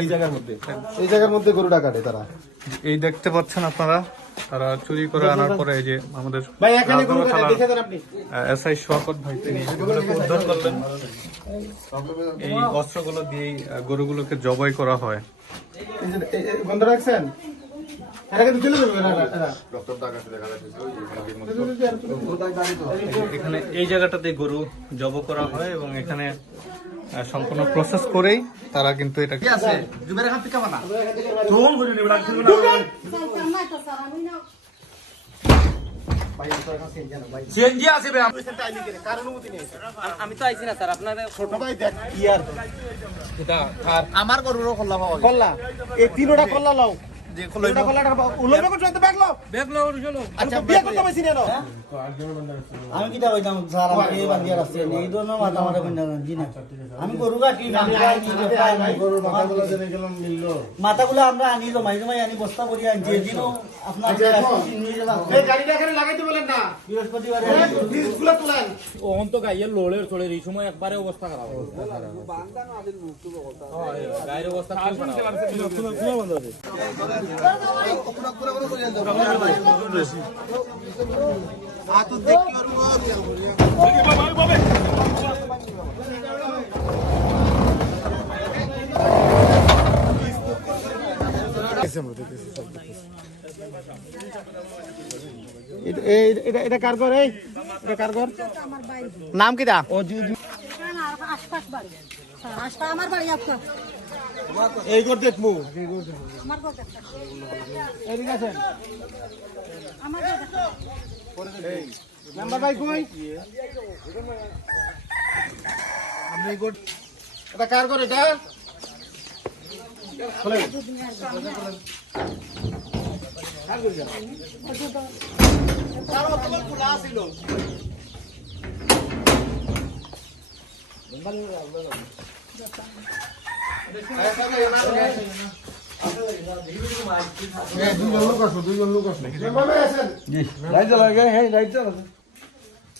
এই জায়গার মধ্যে এই জায়গার মধ্যে গরুটা কাটে তারা এই দেখতে পাচ্ছেন আপনারা তারা চুরি করে আনার পরে এই যে আমাদের এসআই ভাই তিনি উদ্ধার করলেন এই অস্ত্রগুলো দিয়েই গরুগুলোকে জবাই করা হয়। বন্ধ রাখছেন। এখানে এই জায়গাটাতে গরু জব করা হয় এবং এখানে সম্পূর্ণ প্রসেস করেই তারা কিন্তু এটাকে আমি তো আইছি না স্যার আপনার ছোট ভাই দেখ কি আর আমার গরুরও খোলা পাওয়া কল্লা? এই তিনোটা কল্লা লাও। চলো। আচ্ছা বিয়ে করতে পারছি না আমি কিটা কইতাম স্যার আমি এই বান্দিয়া এই ধরনের মাথা জি না। আমি গরু কাটি না খাই নি খাই নাই। গরুর মাথাগুলো জেনে গেলাম মিললো মাথাগুলো আমরা আনি জমাই জমাই আনি বস্তা আনছি এদিনও আপনার এই গাড়িটা এখানে লাগাইতে বলেন না। বৃহস্পতিবারে। জিনিসগুলো তুলেন। ওহন তো গাইয়ের এই সময় একবারে অবস্থা খারাপ গায়ের অবস্থা খুব খারাপ এটা- এটা এই এটা নাম কি দা? আশপাশ বাড়ি আমার বাড়ি আপনার এই ঘর দেখব আমার এদিকে আছেন আমার নাম্বার ভাই কই আপনি এই ঘর এটা কার ঘর এটা খোলেন। কার এটা? খোলা আছিল।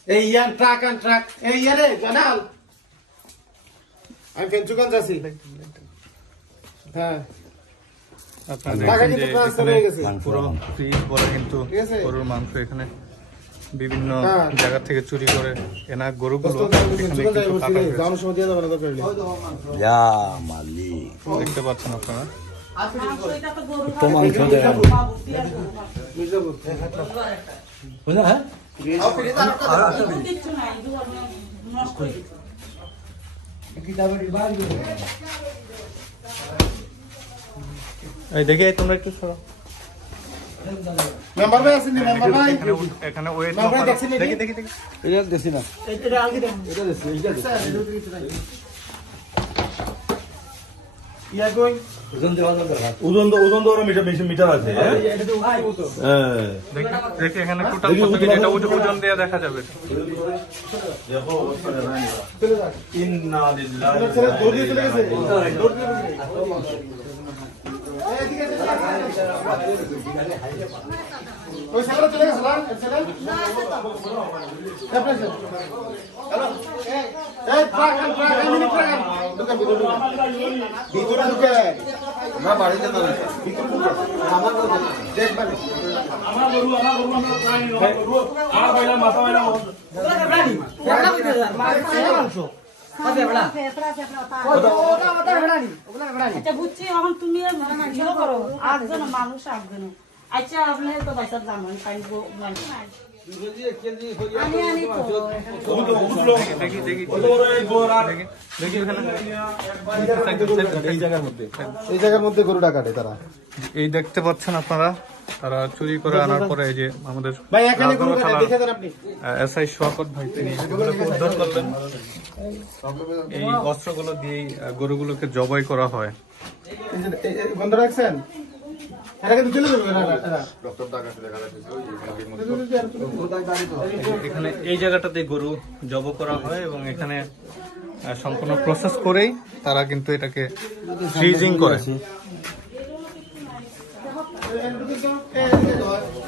এই ইয়ান ট্রাক আন ট্রাক এই ইয়ারে জানাল। আমি ফেঞ্চুগঞ্জ আছি। হ্যাঁ। টাকা কিন্তু হয়ে গেছে। পুরো কিন্তু গরুর মাংস এখানে বিভিন্ন হ্যাঁ। জায়গা থেকে চুরি করে এনা গরুগুলো দেখতে পাচ্ছেন আপনারা? এই দেখে তোমরা একটু সরো। মেম্বার ভাই আছেন মেম্বার ভাই এখানে ওয়েট না, দেখছি দেখি দেখি দেখি। এটা আলগি দেন এটা দেখছি এটা দেখছি ইয়া কই? ওজন তো ওজন তো ওরা মিটার বেশি মিটার আছে হ্যাঁ? হ্যাঁ দেখি দেখি এখানে টোটাল কত কেজি ওজন ওজন দেখা যাবে। দেখো ইন্না লিল্লাহি এটা ছেলে দৌড় দিয়ে চলে গেছে দৌড় দিয়ে চলে গেছে। এই, এদিকে এসে চলে গেছে। ওই ছেলেটা চলে গেছে না এর ছেলে তারপরে সে- হ্যালো? এই, এই ট্রাক আন ট্রাক আন মিনি ট্রাক আন ঢুকেন ভিতরে ঢুকেন ভিতরে ঢুকে। না বাড়িতে তো ভিতরে ঢুকে। আমার দেখবেন ফেফড়া ফেফড়া আচ্ছা বুঝছি এখন তুমি ইয়ে করো। আটজন মানুষ আটজন আচ্ছা আপনি তো পয়সা জানেন পাইব আনি আনি তো। দেখি দেখি দেখি দেখি এখানে এই জায়গার মধ্যে। এই জায়গার মধ্যে গরুটা কাটে তারা। এই দেখতে পাচ্ছেন আপনারা তারা চুরি করে আনার পরে এই যে আমাদের এসআই শওকত ভাই তিনি উদ্ধার করলেন এই অস্ত্রগুলো আহ, গরুগুলোকে জবাই করা হয়। বন্ধ রাখছেন। এখানে এই জায়গাটাতে গরু জব করা হয় এবং এখানে সম্পূর্ণ প্রসেস করেই তারা কিন্তু এটাকে ফ্রিজিং করে জোন করে নেবে রাখছিল না নাই তো স্যার আমি না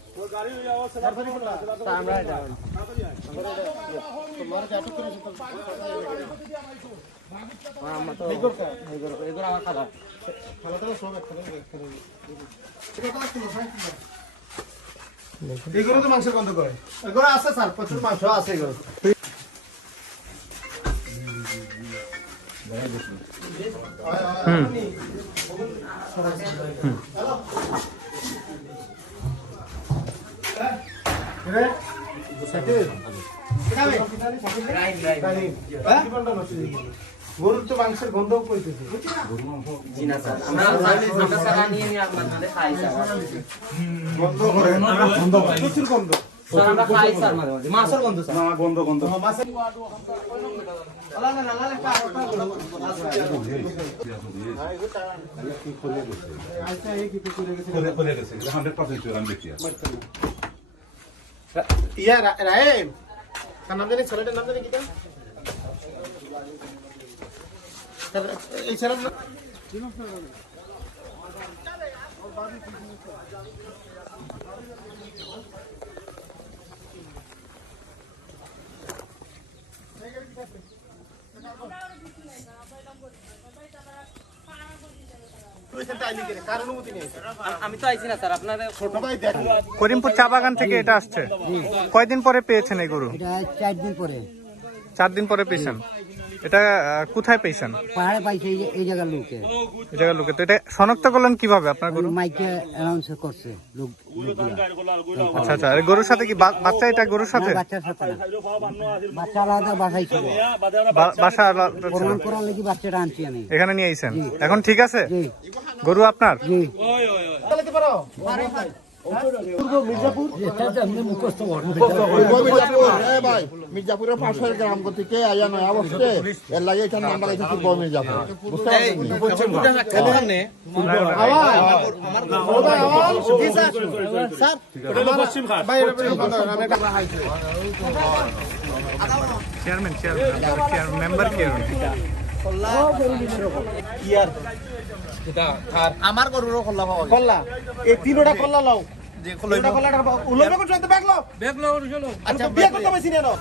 এগুলো তো মাংসের গন্ধ করে এগুলো আছে স্যার প্রচুর মাংস আছে এগুলো হুম। গরুর তো মাংসের গন্ধ কইতেছে গন্ধ প্রচুর গন্ধ না গন্ধ গন্ধ খুলে খুলে গেছে হান্ড্রেড পার্সেন্ট আমি দেখি ইয়া রা- রায়েম তার নাম জানি ছেলেটার নাম জানি কি এই ছেলের নাম আমি তো আইছি না স্যার আপনার ছোট ভাই দেখ করিমপুর চা বাগান থেকে এটা আসছে। কয়দিন পরে পেয়েছেন এই গরু? চার দিন পরে। চার দিন পরে পেয়েছেন? এটা কোথায় পেয়েছেন? পাহাড়ে পাইছে এই যে- এই জায়গার লোকে। এই জায়গার লোকে। তো এটা শনাক্ত করলেন কীভাবে আপনার গরু? মাইকে অ্যানাউন্স করছে লোক আচ্ছা আচ্ছা। আর গরুর সাথে কি বাচ্চা এটা গরুর সাথে? বাচ্চার সাথে না। বাচ্চা আলাদা বাসায় ছিল। বাসা আলাদা। প্রমাণ করার লাগি বাচ্চাটা আনছি আমি। এখানে নিয়ে আইছেন? এখন ঠিক আছে? গরু আপনার? জি। চালাতে পারো? মির্জাপুরের পাশের গ্রাম থেকে আয়া নয়া বসছে এর লাগে এটার নাম লাগাইছে পূর্ব মির্জাপুর। বুঝতে পারছেন চেয়ারম্যান চেয়ারম্যান মেম্বার কে আমার গরুরও খোলা পাওয়া কল্লা এই তিনটা কল্লা লাও। কল্লা আচ্ছা বিয়ে করতে পারছি না নো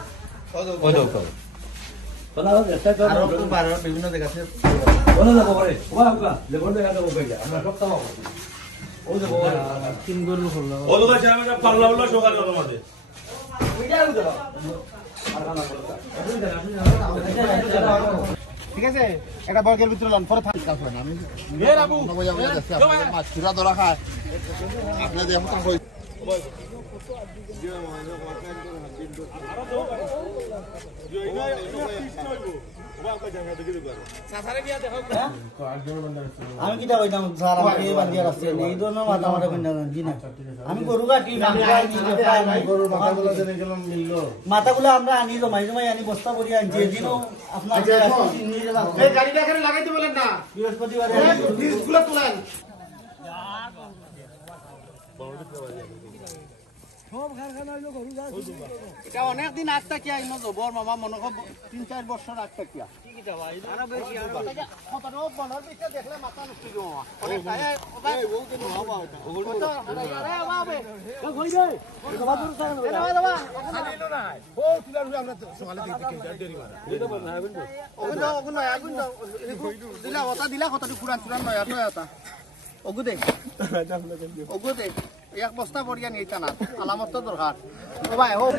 বিভিন্ন জায়গাতে ও তো কাছে আমি পাল্লা উল্লা সকাল আমাদের ঠিক আছে? এটা বর্গের ভিতরে লন পরে থাক। মাছ চুরা ধরা খায়। আপনাদের এখন আমি কিটা কইতাম স্যার আমাকে বান্ধিয়া রাখছে এই ধরনের মাথা মাথা বিন্দা জি না। আমি গরু কাটি মাথাগুলো জেনে আমরা আনি জমাই জমাই আনি বস্তা করি আনছি। এদিনও আপনার এই গাড়িটা এখানে লাগাইতে বলেন না। বৃহস্পতিবারে জিনিসগুলো তুলেন। এটা অনেক দিন আগ থাকিয়া ইনো জবর মামা মনে কর তিন চার বছর আগ থাকিয়া দেখলে মাথা নষ্ট মামা অনেক দিলা কথা দিলা কথাটো ফুৰাণ চুৰাণ নয়া তই এটা অগু দে অগু দে এক বস্তা বঢ়িয়া নিয়ে টানা আলামত দৰকাৰ ও ভাই হোক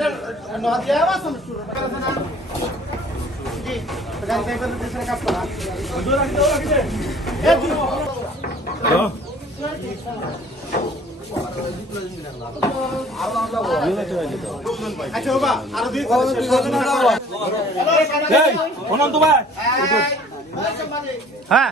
আচ্ছা হ্যাঁ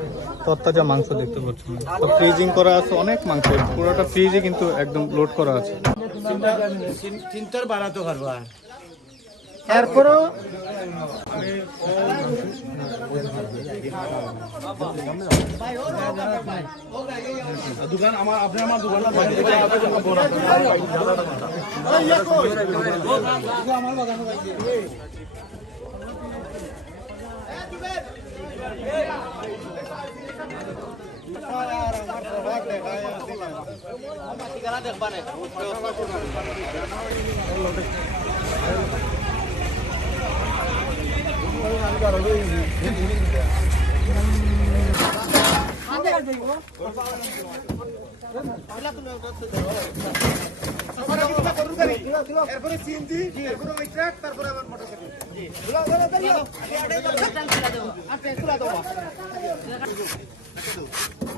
তত্তাজা মাংস দেখতে পাচ্ছেন ফ্রিজিং করা আছে অনেক মাংস পুরোটা ফ্রিজে কিন্তু একদম লোড করা আছে। বাড়াতো পারবা এরপরও দোকান আমার আপনি আমার দোকান এরপরে সিএনজি এরপরে ওই ট্রাক তারপরে আমার মোটরসাইকেল